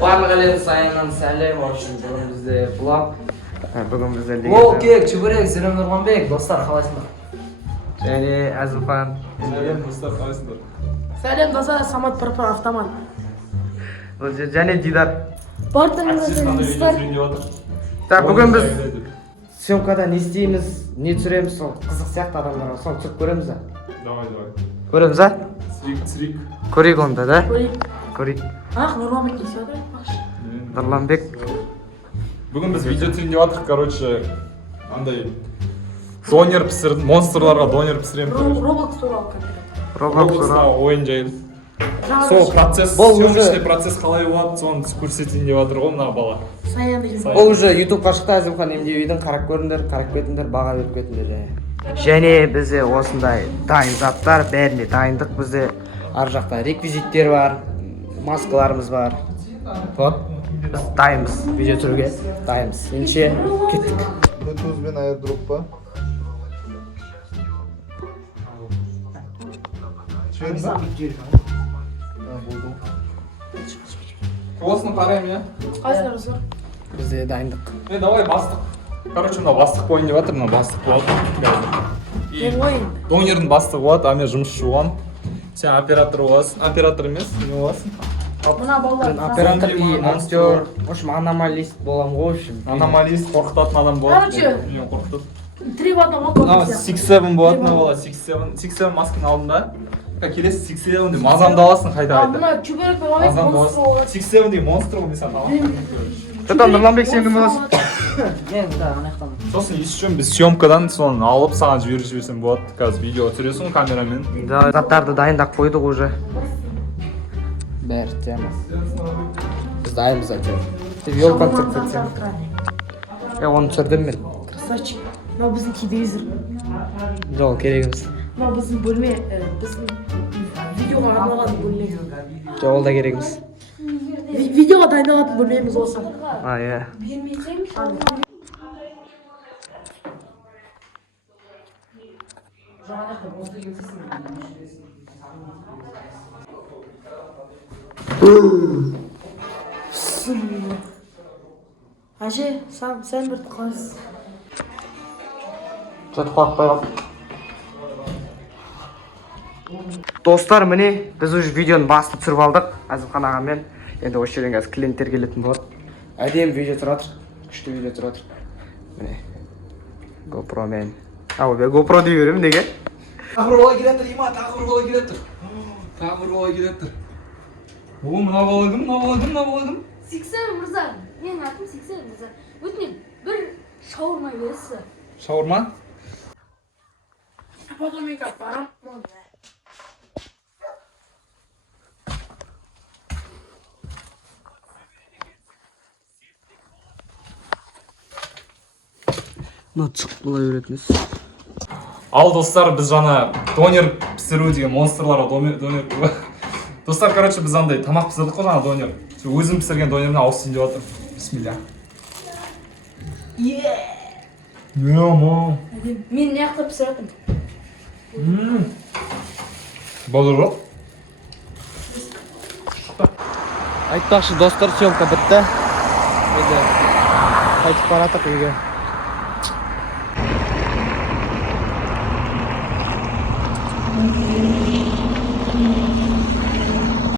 Барлық сайынан сәлем үшін бүгін бізде блог. Бүгін бізде Ол кек, чүбірек, сәлем Нұрғанбек, достар қалайсыңдар? және Әзілхан. Сәлем достар, қалайсыңдар? Сәлем достар, Самат Пырпыр автомат. Және Дидар. Бортыңыздар. Бүгін біз съемкада не істейміз, не түсіреміз, сол қызық сияқты адамдарға, соны түсіріп көреміз да. Давай. Көреміз а? Сирик. Көрейік онда да? Көрейік. Нұрғанбек дейсіз Нұрланбек. Бүгін біз видео түсірейін деп жатырмық, короче, андай донер пісірдім, монстрларға донер пісіремін. Roblox туралы конкретно. Роблокста ойын жайлы. Сол процесс, съемочный процесс қалай болады, соны көрсетейін деп жатыр ғой мына бала. Ол уже ютубқа шықты, Әзілхан емдеу үйдің, қарап көріңдер, қарап кетіңдер, баға беріп кетіңдер. Және бізде осындай дайын заттар, бәріне дайындық. Бізде ар жақта реквизиттер бар, маскаларымыз бар. Вот, біз дайынбыз, видео түсіруге дайынбыз. Ендеше кеттік. Bluetooth пен AirDrop па? Осыны қараймын, я? Қайсыларыңыздар? Бізде дайындық. Давай бастық. Короче, мына бастық бойын деп жатыр, мына бастық болады. Мен ойын. Донердің бастығы болады, а мен жұмысшы болған. Сен оператор боласың. Оператор емес, не боласың? Мына балалар. Оператор и актер. В общем, аномалист боламын ғой, в общем. Аномалист, қорқытатын адам болады. Короче. Мен қорқытып. 3 в 1 6-7 болады, мына бала 6-7 масканы алдым да. Келесі 6-7 деп мазамды аласың қайта-қайта. Мына чүберек болмайды, монстр болады. 6-7 деп монстр ғой, мен саған аламын. Что-то Нұрланбек сен кім боласың? Мен анаяқтамын. Сосын ешчен біз съемкадан соны алып саған жіберіп жіберсем болады. Қазір видео түсіресің камерамен. Да, заттарды дайындап қойдық уже. Бәрі тема. Біз дайынбыз әйтеуір. Виол концерт етсем. Оны түсірдім мен. Красавчик. Мына біздің телевизор. Жоқ, керек емес. Мына біздің бөлме, біздің видеоға арналған бөлме. Жоқ, ол да керек емес. Видеоға дайындалатын бөлмеміз осы. Иә. Әже, сән бір қалайсыз? Жатып қалып қойған. Достар, міне, біз уже видеоның басын түсіріп алдық Әзілхан ағамен. Енді осы жерден қазір клиенттер келетін болады. Әдемі видео тұрып жатыр. Күшті видео тұрып жатыр. Міне. GoPro мен. Ау, мен GoPro дей беремін, неге? Тағы бір бала келетір, Има, тағы бір бала келетір. Тағы бір бала келетір. О, мына бала кім? Сексен мырза, менің атым Сексен мырза. Өтінем, бір шаурма бересіз. Шаурма? Потом мен как барам. Мына шығып бола беретін ес. Ал достар, біз жаңа донер пісіру деген монстрларға донер. Достар, короче, біз андай тамақ пісірдік қой жаңа донер. Өзім пісірген донеріне ауысайын деп жатырмын. Бисмилля. Мен не қылып пісіратым? Болды жоқ? Айтпақшы, достар, съемка бітті. Енді қайтып баратық үйге.